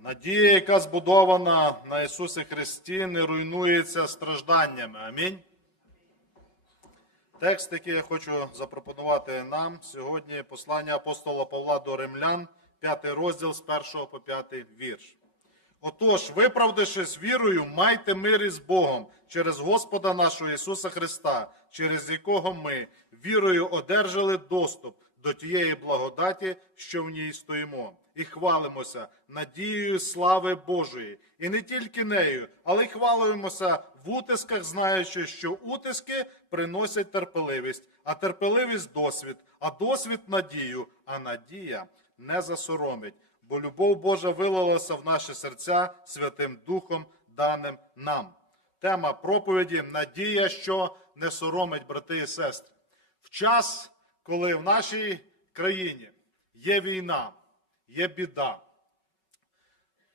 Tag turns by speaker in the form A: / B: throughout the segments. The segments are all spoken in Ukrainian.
A: Надія, яка збудована на Ісусі Христі, не руйнується стражданнями. Амінь. Текст, який я хочу запропонувати нам сьогодні, послання апостола Павла до Римлян, 5 розділ з 1 по 5 вірш. Отож, виправдавшись вірою, майте мир із Богом через Господа нашого Ісуса Христа, через якого ми вірою одержали доступ до тієї благодаті, що в ній стоїмо, і хвалимося надією слави Божої, і не тільки нею, але й хвалимося в утисках, знаючи, що утиски приносять терпеливість, а терпеливість досвід, а досвід надію, а надія не засоромить бо любов Божа вилилася в наші серця Святим Духом, даним нам. Тема проповіді Надія, що не соромить, брати і сестри. В час, коли в нашій країні є війна, є біда,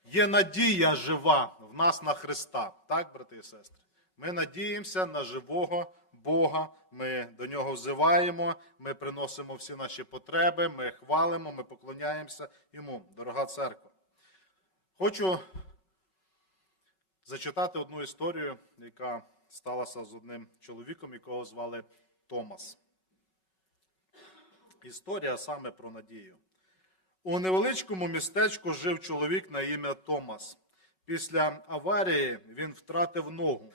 A: є надія жива в нас на Христа. Так, брати і сестри? Ми надіємося на живого Бога, ми до нього взиваємо, ми приносимо всі наші потреби, ми хвалимо, ми поклоняємося йому, дорога церква. Хочу зачитати одну історію, яка сталася з одним чоловіком, якого звали Томас. Історія саме про надію. У невеличкому містечку жив чоловік на ім'я Томас. Після аварії він втратив ногу,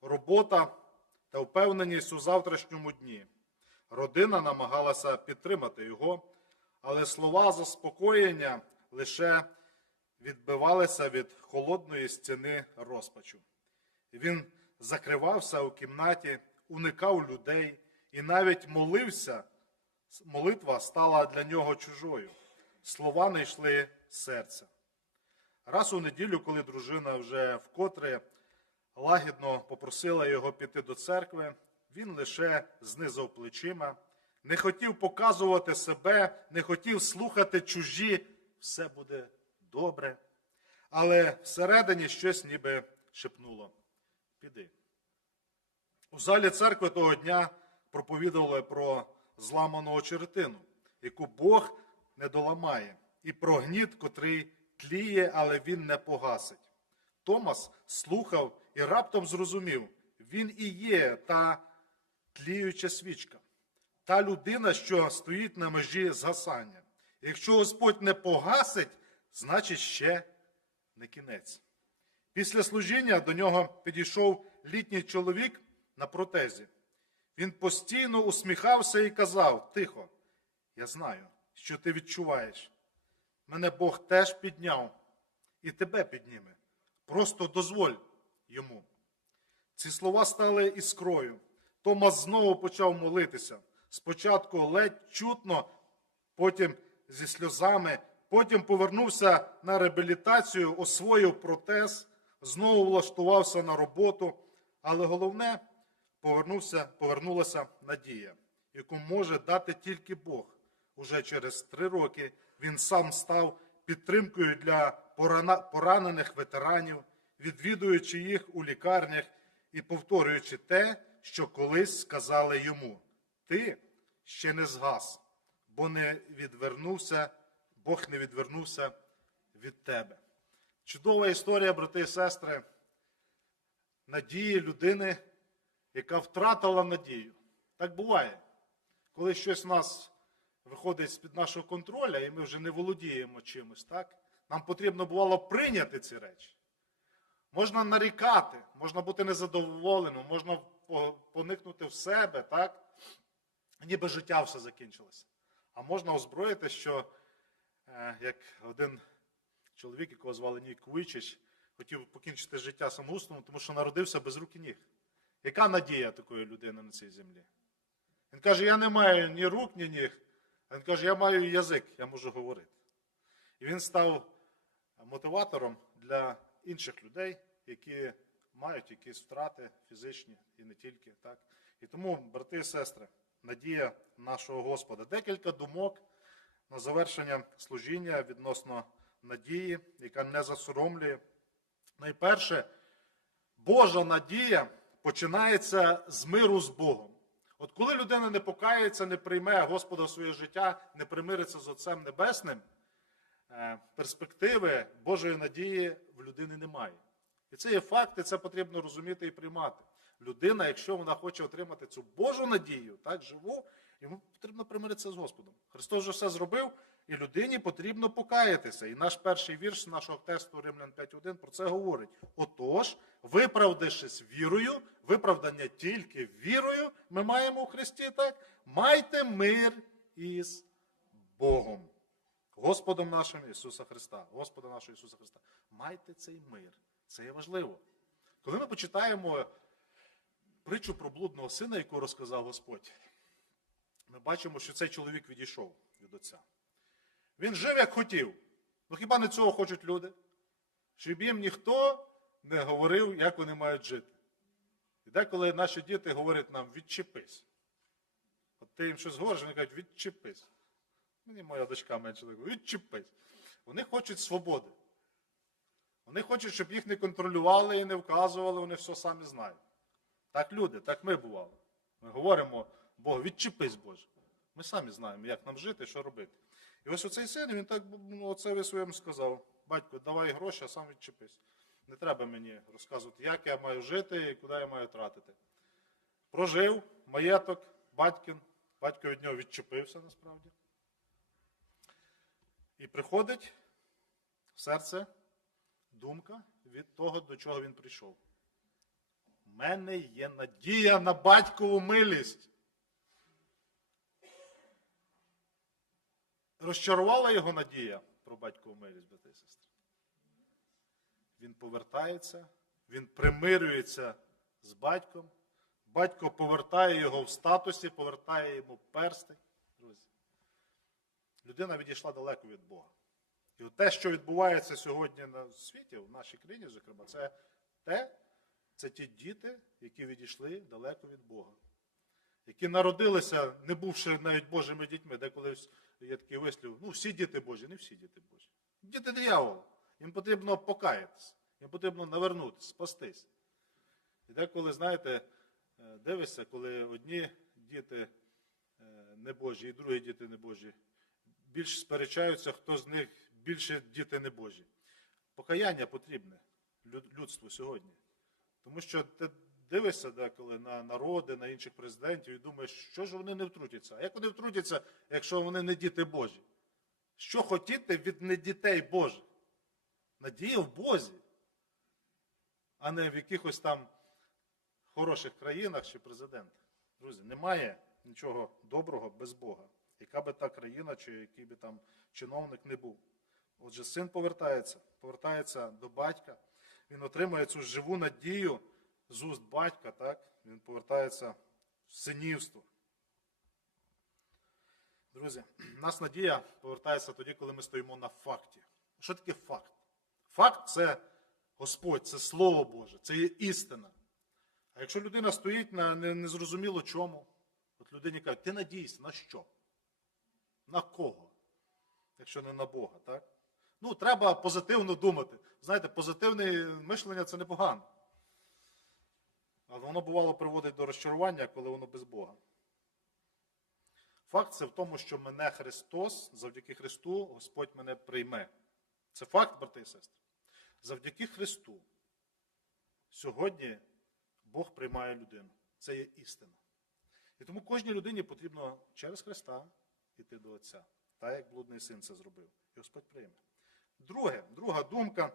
A: робота та впевненість у завтрашньому дні. Родина намагалася підтримати його, але слова заспокоєння лише відбивалися від холодної стіни розпачу. Він закривався у кімнаті, уникав людей і навіть молився. Молитва стала для нього чужою. Слова не йшли серця. Раз у неділю, коли дружина вже вкотре лагідно попросила його піти до церкви, він лише знизав плечима, не хотів показувати себе, не хотів слухати чужі, все буде добре. Але всередині щось ніби шепнуло. Піди. У залі церкви того дня проповідували про зламану очеретину, яку Бог не доламає, і про гніт, котрий тліє, але він не погасить. Томас слухав і раптом зрозумів, він і є та тліюча свічка, та людина, що стоїть на межі згасання. Якщо Господь не погасить, значить ще не кінець. Після служіння до нього підійшов літній чоловік на протезі. Він постійно усміхався і казав: Тихо, я знаю, що ти відчуваєш. Мене Бог теж підняв і тебе підніме. Просто дозволь йому. Ці слова стали іскрою. Томас знову почав молитися. Спочатку ледь чутно, потім зі сльозами, потім повернувся на реабілітацію, освоїв протез, знову влаштувався на роботу. Але головне, повернувся, повернулася надія, яку може дати тільки Бог. Уже через три роки він сам став підтримкою для поранених ветеранів, відвідуючи їх у лікарнях і повторюючи те, що колись сказали йому: Ти ще не згас, бо не відвернувся, Бог не відвернувся від тебе. Чудова історія, брати і сестри, надії людини, яка втратила надію. Так буває, коли щось нас виходить з-під нашого контроля, і ми вже не володіємо чимось, так? Нам потрібно бувало прийняти ці речі. Можна нарікати, можна бути незадоволеним, можна поникнути в себе, так? Ніби життя все закінчилося. А можна озброїти, що е, як один чоловік, якого звали Нік Вуйчич, хотів покінчити життя самогубством, тому що народився без рук і ніг. Яка надія такої людини на цій землі? Він каже: я не маю ні рук, ні ніг. Він каже, я маю язик, я можу говорити. І він став мотиватором для інших людей, які мають якісь втрати фізичні і не тільки. Так? І тому, брати і сестри, надія нашого Господа. Декілька думок на завершення служіння відносно надії, яка не засоромлює. Найперше, Божа надія починається з миру з Богом. От коли людина не покається, не прийме Господа в своє життя, не примириться з Отцем Небесним, е, перспективи Божої надії в людини немає. І це є факт, і це потрібно розуміти і приймати. Людина, якщо вона хоче отримати цю Божу надію, так, живу, йому потрібно примиритися з Господом. Христос вже все зробив, і людині потрібно покаятися. І наш перший вірш нашого тексту Римлян 5.1 про це говорить. Отож, виправдавшись вірою, виправдання тільки вірою, ми маємо у Христі, так? Майте мир із Богом. Господом нашим Ісуса Христа, Господа нашого Ісуса Христа. Майте цей мир. Це є важливо. Коли ми почитаємо притчу про блудного сина, яку розказав Господь, ми бачимо, що цей чоловік відійшов від Отця. Він жив, як хотів. Ну хіба не цього хочуть люди? Щоб їм ніхто не говорив, як вони мають жити. І деколи наші діти говорять нам, відчепись. От ти їм щось говориш, вони кажуть, відчепись. Мені моя дочка менше так, відчепись. Вони хочуть свободи. Вони хочуть, щоб їх не контролювали і не вказували, вони все самі знають. Так люди, так ми бували. Ми говоримо, Бог, відчепись, Боже. Ми самі знаємо, як нам жити, що робити. І ось оцей син, він так ну, оце своєму сказав: батько, давай гроші, а сам відчепись. Не треба мені розказувати, як я маю жити і куди я маю тратити. Прожив маєток, батькин, батько від нього відчепився насправді. І приходить в серце думка від того, до чого він прийшов. У мене є надія на батькову милість. Розчарувала його надія про батькову милість, брати і сестри. Він повертається, він примирюється з батьком. Батько повертає його в статусі, повертає йому перстень. Друзі. Людина відійшла далеко від Бога. І те, що відбувається сьогодні на світі, в нашій країні, зокрема, це те, це ті діти, які відійшли далеко від Бога. Які народилися, не бувши навіть Божими дітьми, де колись є такий вислів, ну всі діти Божі, не всі діти Божі. Діти диявола. Їм потрібно покаятися, їм потрібно навернутися, спастись. І деколи, знаєте, е, дивишся, коли одні діти е, небожі і другі діти небожі, більш сперечаються, хто з них більше діти небожі. Покаяння потрібне людству сьогодні. Тому що дивишся деколи на народи, на інших президентів і думаєш, що ж вони не втрутяться. А як вони втрутяться, якщо вони не діти Божі? Що хотіти від не дітей Божих? Надія в Бозі, а не в якихось там хороших країнах чи президентах. Друзі, немає нічого доброго без Бога. Яка би та країна, чи який би там чиновник не був. Отже, син повертається, повертається до батька. Він отримує цю живу надію з уст батька, так? Він повертається в синівство. Друзі, нас надія повертається тоді, коли ми стоїмо на факті. Що таке факт? Факт це Господь, це Слово Боже, це є істина. А якщо людина стоїть на незрозуміло чому, от людині кажуть, ти надійся, на що? На кого? Якщо не на Бога, так? Ну, треба позитивно думати. Знаєте, позитивне мишлення це непогано. Але воно бувало приводить до розчарування, коли воно без Бога. Факт це в тому, що мене Христос, завдяки Христу, Господь мене прийме. Це факт, брати і сестри. Завдяки Христу сьогодні Бог приймає людину. Це є істина. І тому кожній людині потрібно через Христа йти до Отця, так як блудний син це зробив. І Господь прийме. Друге, друга думка.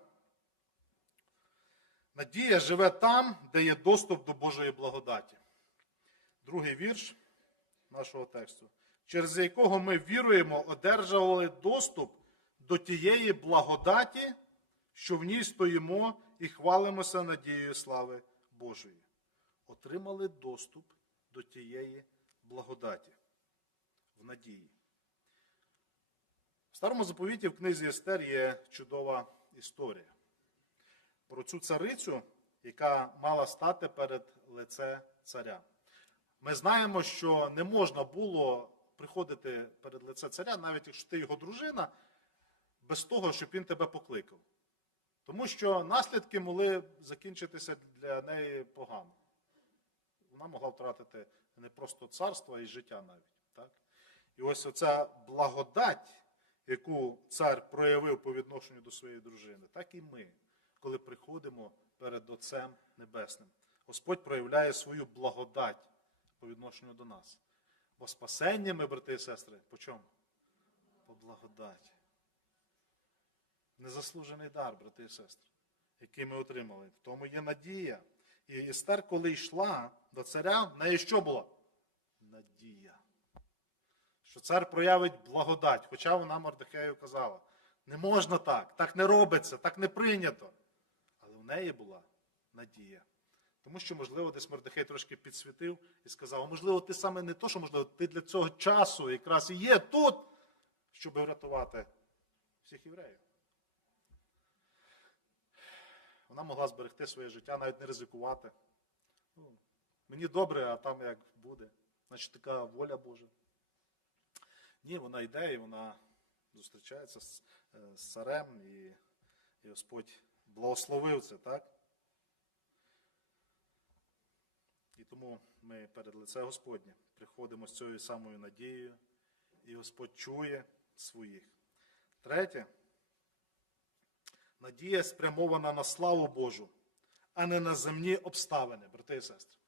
A: Надія живе там, де є доступ до Божої благодаті. Другий вірш нашого тексту, через якого ми віруємо, одержували доступ до тієї благодаті, що в ній стоїмо і хвалимося надією слави Божої. Отримали доступ до тієї благодаті в надії. В старому заповіті в книзі Естер є чудова історія про цю царицю, яка мала стати перед лице царя. Ми знаємо, що не можна було приходити перед лице царя, навіть якщо ти його дружина, без того, щоб він тебе покликав. Тому що наслідки могли закінчитися для неї погано. Вона могла втратити не просто царство, а й життя навіть. Так? І ось оця благодать, яку цар проявив по відношенню до своєї дружини, так і ми, коли приходимо перед Отцем Небесним. Господь проявляє свою благодать по відношенню до нас. Бо спасення ми, брати і сестри, по чому? По благодаті. Незаслужений дар, брати і сестри, який ми отримали. В тому є надія. І Естер, коли йшла до царя, в неї що було? Надія. Що цар проявить благодать. Хоча вона Мордехею казала, не можна так, так не робиться, так не прийнято. Неї була надія. Тому що, можливо, десь Мордехей трошки підсвітив і сказав, можливо, ти саме не то, що можливо, ти для цього часу якраз і є тут, щоб врятувати всіх євреїв. Вона могла зберегти своє життя, навіть не ризикувати. Ну, мені добре, а там як буде. Значить, така воля Божа. Ні, вона йде і вона зустрічається з, е, царем, і, і Господь благословив це, так? І тому ми перед лице Господнє приходимо з цією самою надією, і Господь чує своїх. Третє. Надія спрямована на славу Божу, а не на земні обставини, брати і сестри.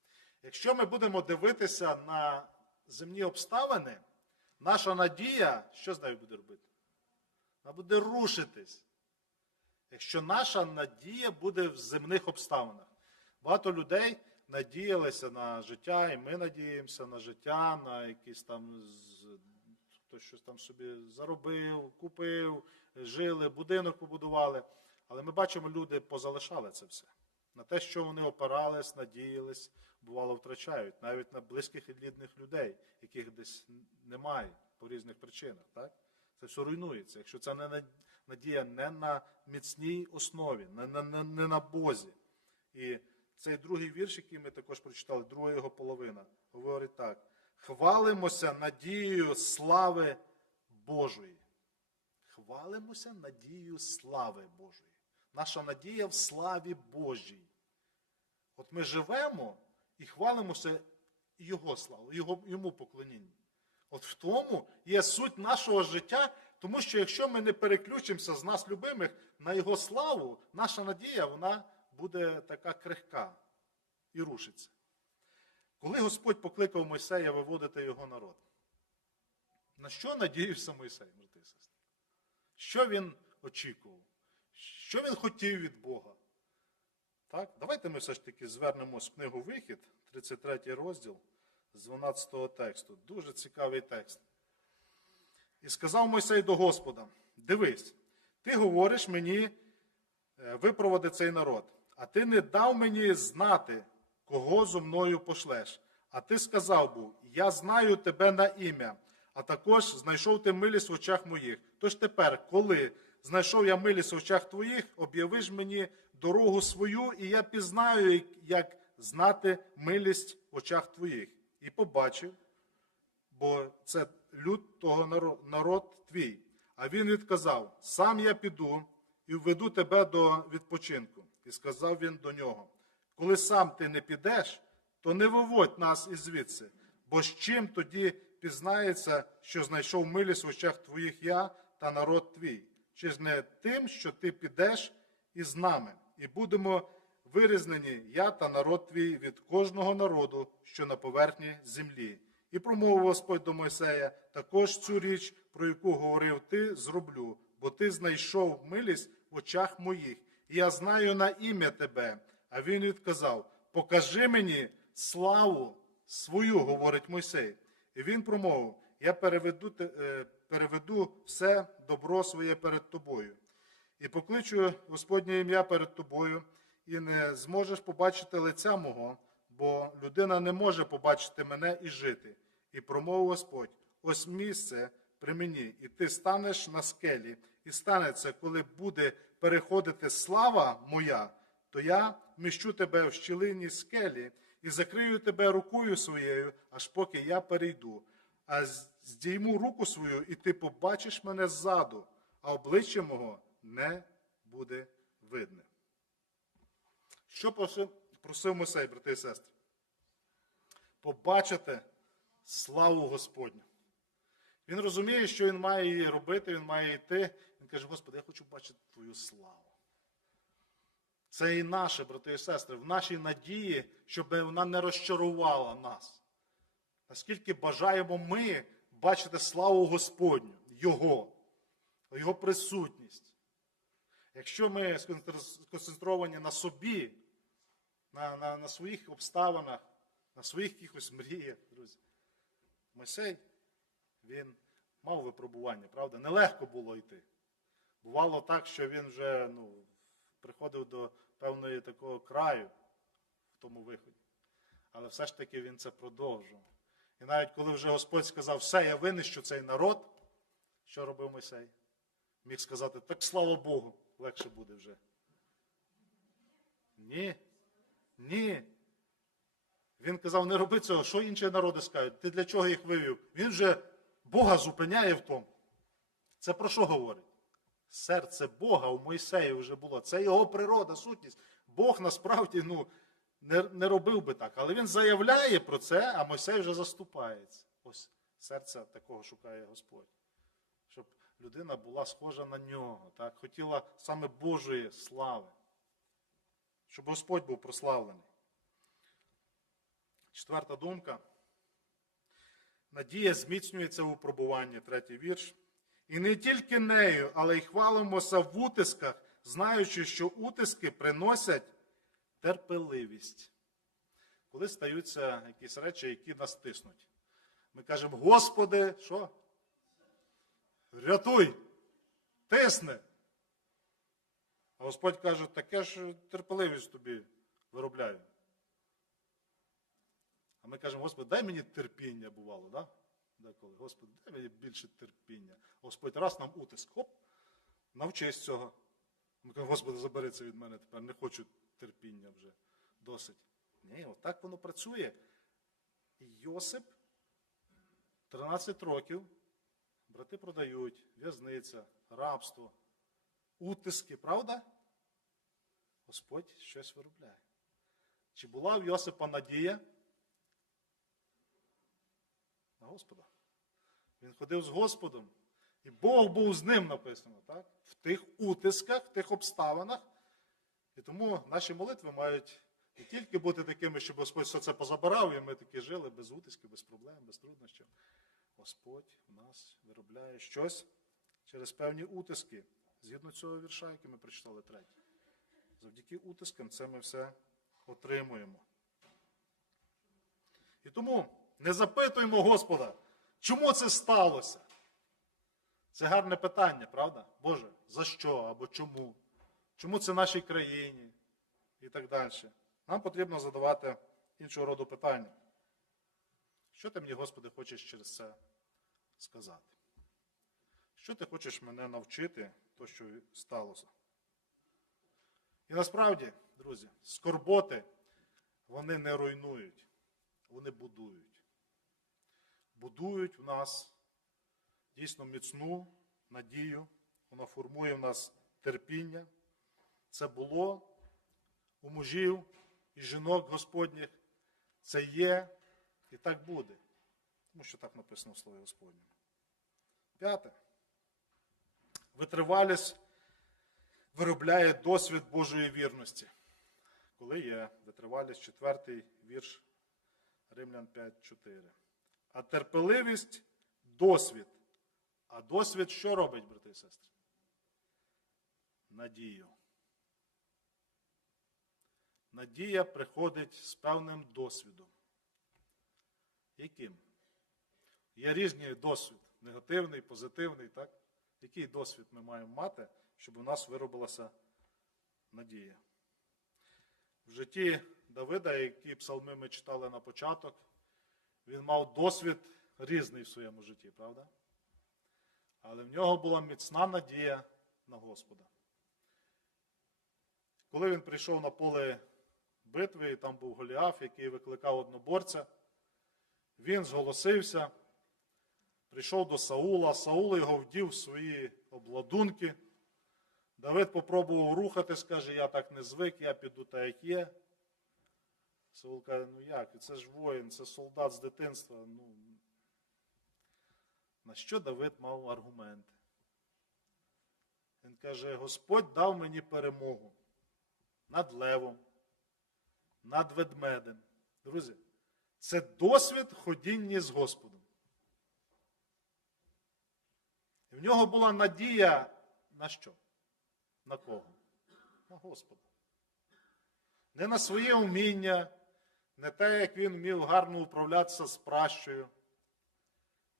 A: Якщо ми будемо дивитися на земні обставини, наша надія, що з нею буде робити? Вона буде рушитись. Якщо наша надія буде в земних обставинах. Багато людей надіялися на життя, і ми надіємося на життя, на якісь там хтось щось там собі заробив, купив, жили, будинок побудували. Але ми бачимо, люди позалишали це все. На те, що вони опирались, надіялись, бувало, втрачають. Навіть на близьких і рідних людей, яких десь немає по різних причинах. Так? Це все руйнується. Якщо це не надія не на міцній основі, не на, не, не на Бозі. І цей другий вірш, який ми також прочитали, друга його половина, говорить так: хвалимося надією слави Божої. Хвалимося надією слави Божої. Наша надія в славі Божій. От ми живемо і хвалимося Його славою, його, йому поклоніння. От в тому є суть нашого життя, тому що якщо ми не переключимося з нас любимих на Його славу, наша надія вона буде така крихка і рушиться. Коли Господь покликав Мойсея виводити його народ, на що надіявся Мойсей, брати сестри? Що він очікував? Що він хотів від Бога? Так? Давайте ми все ж таки звернемось в книгу Вихід, 33 розділ з 12 тексту. Дуже цікавий текст. І сказав Мойсей до Господа: Дивись, ти говориш мені е, випроводи цей народ, а ти не дав мені знати, кого зо мною пошлеш. А ти сказав був: Я знаю тебе на ім'я, а також знайшов ти милість в очах моїх. Тож тепер, коли знайшов я милість в очах твоїх, об'явиш мені дорогу свою, і я пізнаю, як знати милість в очах твоїх. І побачив, бо це люд того народ, твій. А він відказав: Сам я піду і введу тебе до відпочинку. І сказав він до нього: Коли сам ти не підеш, то не виводь нас із звідси, бо з чим тоді пізнається, що знайшов милість в очах твоїх я та народ твій? Чи ж не тим, що ти підеш із нами, і будемо вирізнені я та народ твій від кожного народу, що на поверхні землі. І промовив Господь до Мойсея, також цю річ, про яку говорив ти, зроблю, бо ти знайшов милість в очах моїх, і я знаю на ім'я тебе. А він відказав: Покажи мені славу свою, говорить Мойсей. І він промовив: Я переведу, е, переведу все добро своє перед тобою. І покличу Господнє ім'я перед тобою, і не зможеш побачити лиця мого, бо людина не може побачити мене і жити. І промовив Господь: ось місце при мені, і ти станеш на скелі, і станеться, коли буде переходити слава моя, то я міщу тебе в щілині скелі і закрию тебе рукою своєю, аж поки я перейду. А здійму руку свою, і ти побачиш мене ззаду, а обличчя мого не буде видне. Що просив, Мойсей, брати і сестри? Побачити славу Господню. Він розуміє, що він має її робити, він має йти. Він каже: Господи, я хочу бачити Твою славу. Це і наше, брати і сестри, в нашій надії, щоб вона не розчарувала нас. Наскільки бажаємо ми бачити славу Господню, Його, Його присутність. Якщо ми сконцентровані на собі, на, на, на своїх обставинах, на своїх якихось мріях, друзі, Мойсей, він мав випробування, правда? Нелегко було йти. Бувало так, що він вже ну, приходив до певної такого краю в тому виході. Але все ж таки він це продовжував. І навіть коли вже Господь сказав, все, я винищу цей народ, що робив Мойсей? Міг сказати, так слава Богу, легше буде вже. Ні. Ні. Він казав, не роби цього, що інші народи скажуть? Ти для чого їх вивів? Він вже Бога зупиняє в тому. Це про що говорить? Серце Бога у Мойсеї вже було. Це його природа, сутність. Бог насправді ну, не, не робив би так. Але він заявляє про це, а Мойсей вже заступається. Ось серце такого шукає Господь. Щоб людина була схожа на нього, так? хотіла саме Божої слави. Щоб Господь був прославлений. Четверта думка. Надія зміцнюється у пробуванні, третій вірш. І не тільки нею, але й хвалимося в утисках, знаючи, що утиски приносять терпеливість. Коли стаються якісь речі, які нас тиснуть. Ми кажемо, Господи, що? Рятуй, тисни. А Господь каже, таке ж терпеливість тобі виробляю. А ми кажемо, Господи, дай мені терпіння бувало, да? Деколи. Господи, дай мені більше терпіння. Господь раз нам утиск, хоп, навчись цього. Ми кажемо, Господи, забери це від мене тепер, не хочу терпіння вже досить. Ні, отак воно працює. І Йосип 13 років, брати продають, в'язниця, рабство, утиски, правда? Господь щось виробляє. Чи була в Йосипа надія? На Господа. Він ходив з Господом. І Бог був з ним написано, так? В тих утисках, в тих обставинах. І тому наші молитви мають не тільки бути такими, щоб Господь все це позабирав, і ми такі жили без утисків, без проблем, без труднощів. Господь в нас виробляє щось через певні утиски, згідно цього вірша, який ми прочитали третій. Завдяки утискам це ми все отримуємо. І тому не запитуємо Господа, чому це сталося? Це гарне питання, правда? Боже, за що або чому? Чому це нашій країні? І так далі. Нам потрібно задавати іншого роду питання. Що ти мені, Господи, хочеш через це сказати? Що ти хочеш мене навчити, то, що сталося? І насправді, друзі, скорботи вони не руйнують, вони будують. Будують в нас дійсно міцну надію, вона формує в нас терпіння. Це було у мужів і жінок Господніх. Це є і так буде. Тому що так написано в Слові Господньому. П'яте. Витривалість виробляє досвід Божої вірності. Коли є витривалість, четвертий вірш Римлян 5.4. А терпеливість досвід. А досвід що робить, брати і сестри? Надію. Надія приходить з певним досвідом. Яким? Є різний досвід, негативний, позитивний, так? Який досвід ми маємо мати, щоб у нас виробилася надія? В житті Давида, які псалми ми читали на початок, він мав досвід різний в своєму житті, правда? Але в нього була міцна надія на Господа. Коли він прийшов на поле битви, і там був Голіаф, який викликав одноборця, він зголосився, прийшов до Саула, Саул його вдів в свої обладунки. Давид попробував рухати, скаже, я так не звик, я піду так, як є. Саул каже, ну як, це ж воїн, це солдат з дитинства. Ну, На що Давид мав аргументи? Він каже: Господь дав мені перемогу над левом, над ведмедем. Друзі, це досвід ходіння з Господом. І в нього була надія на що? На кого? На Господа. Не на своє уміння, не те, як він вмів гарно управлятися з пращою.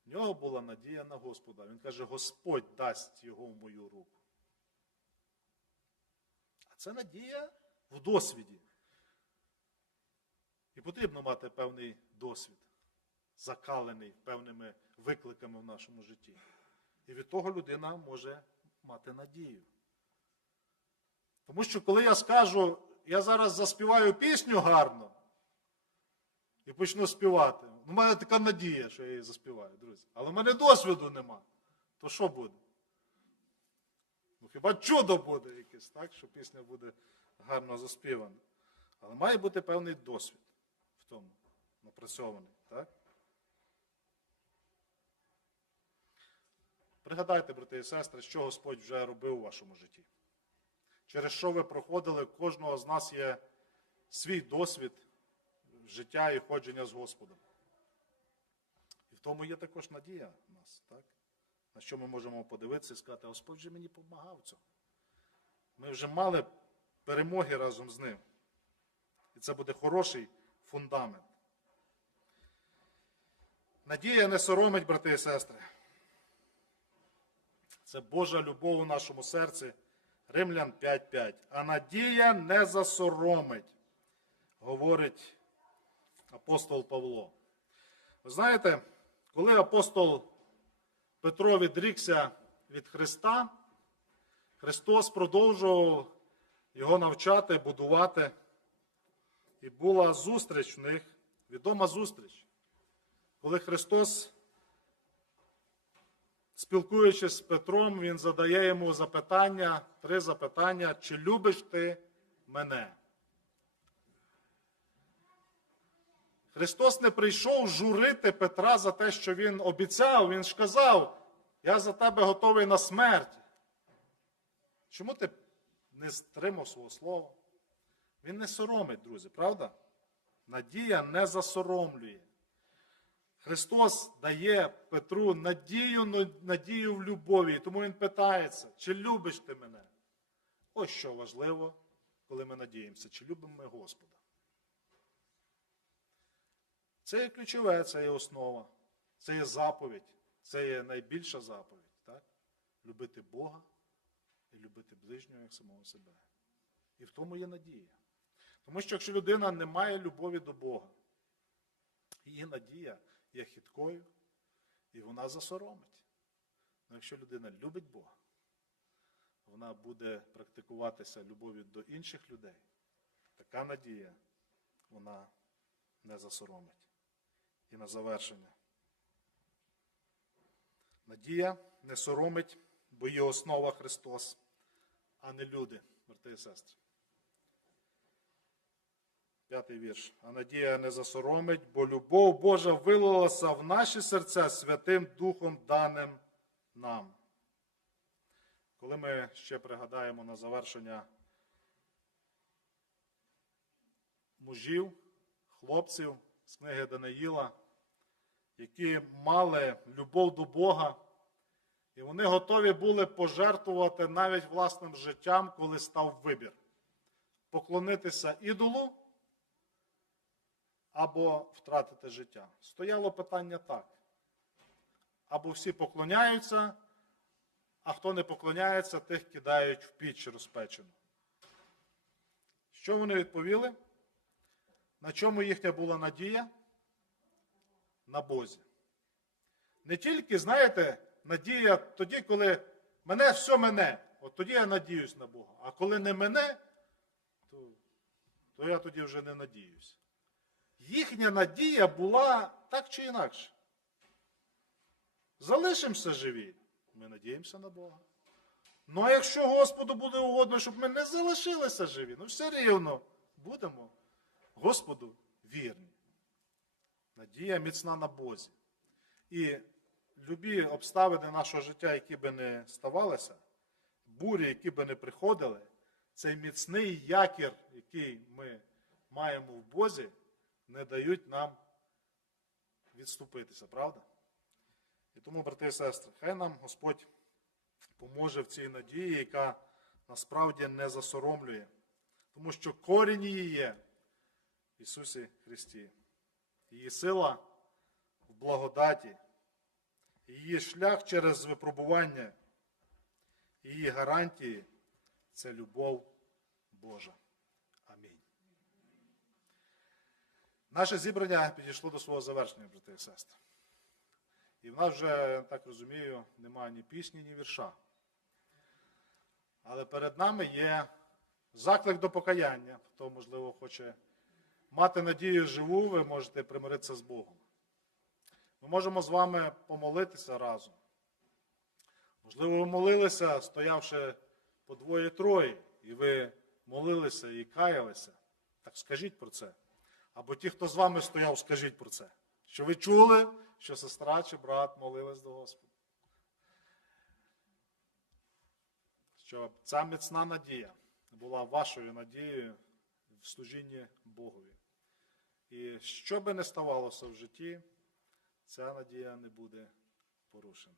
A: В нього була надія на Господа. Він каже, Господь дасть його в мою руку. А це надія в досвіді. І потрібно мати певний досвід, закалений певними викликами в нашому житті. І від того людина може мати надію. Тому що коли я скажу, я зараз заспіваю пісню гарно і почну співати, у мене така надія, що я її заспіваю, друзі. Але в мене досвіду нема. То що буде? Ну, хіба чудо буде якесь, так, що пісня буде гарно заспівана. Але має бути певний досвід в тому, напрацьований. Так? Пригадайте, брати і сестри, що Господь вже робив у вашому житті. Через що ви проходили, кожного з нас є свій досвід життя і ходження з Господом. І в тому є також надія в нас, так? на що ми можемо подивитися і сказати, Господь вже мені допомагав цьому. Ми вже мали перемоги разом з ним. І це буде хороший фундамент. Надія не соромить, брати і сестри. Це Божа любов у нашому серці. Римлян 5.5. А надія не засоромить, говорить апостол Павло. Ви знаєте, коли апостол Петро відрікся від Христа, Христос продовжував його навчати, будувати. І була зустріч в них, відома зустріч, коли Христос, спілкуючись з Петром, Він задає йому запитання, три запитання, чи любиш ти мене? Христос не прийшов журити Петра за те, що Він обіцяв, Він ж казав, я за тебе готовий на смерть. Чому ти не стримав свого слова? Він не соромить, друзі, правда? Надія не засоромлює. Христос дає Петру надію, надію в любові. Тому Він питається, чи любиш ти мене? Ось що важливо, коли ми надіємося, чи любимо ми Господа. Це є ключове, це є основа, це є заповідь, це є найбільша заповідь. Так? Любити Бога і любити ближнього як самого себе. І в тому є надія. Тому що якщо людина не має любові до Бога, її надія є хиткою, і вона засоромить. Але якщо людина любить Бога, вона буде практикуватися любов'ю до інших людей, така надія вона не засоромить. І на завершення. Надія не соромить, бо є основа Христос, а не люди, брати і сестри. П'ятий вірш. А надія не засоромить, бо любов Божа вилилася в наші серця Святим Духом даним нам. Коли ми ще пригадаємо на завершення мужів, хлопців з книги Даниїла, які мали любов до Бога, і вони готові були пожертвувати навіть власним життям, коли став вибір. Поклонитися ідолу або втратити життя. Стояло питання так. Або всі поклоняються, а хто не поклоняється, тих кидають в піч розпечену. Що вони відповіли? На чому їхня була надія? На Бозі. Не тільки, знаєте, надія тоді, коли мене все мене, от тоді я надіюсь на Бога. А коли не мене, то, то я тоді вже не надіюсь. Їхня надія була так чи інакше. Залишимося живі, ми надіємося на Бога. Ну а якщо Господу буде угодно, щоб ми не залишилися живі, ну все рівно будемо Господу вірні. Надія міцна на Бозі. І любі обставини нашого життя, які би не ставалися, бурі, які би не приходили, цей міцний якір, який ми маємо в Бозі, не дають нам відступитися, правда? І тому, брати і сестри, хай нам Господь поможе в цій надії, яка насправді не засоромлює, тому що корінь її є в Ісусі Христі. Її сила в благодаті, її шлях через випробування, її гарантії це любов Божа. Амінь. Наше зібрання підійшло до свого завершення, брати і сестри. І в нас вже, так розумію, немає ні пісні, ні вірша. Але перед нами є заклик до покаяння. Хто, можливо, хоче мати надію живу, ви можете примиритися з Богом. Ми можемо з вами помолитися разом. Можливо, ви молилися, стоявши по двоє-троє, і ви молилися і каялися. Так скажіть про це. Або ті, хто з вами стояв, скажіть про це. Що ви чули, що сестра чи брат молились до Господа. Що ця міцна надія була вашою надією в служінні Богові. І що би не ставалося в житті, ця надія не буде порушена.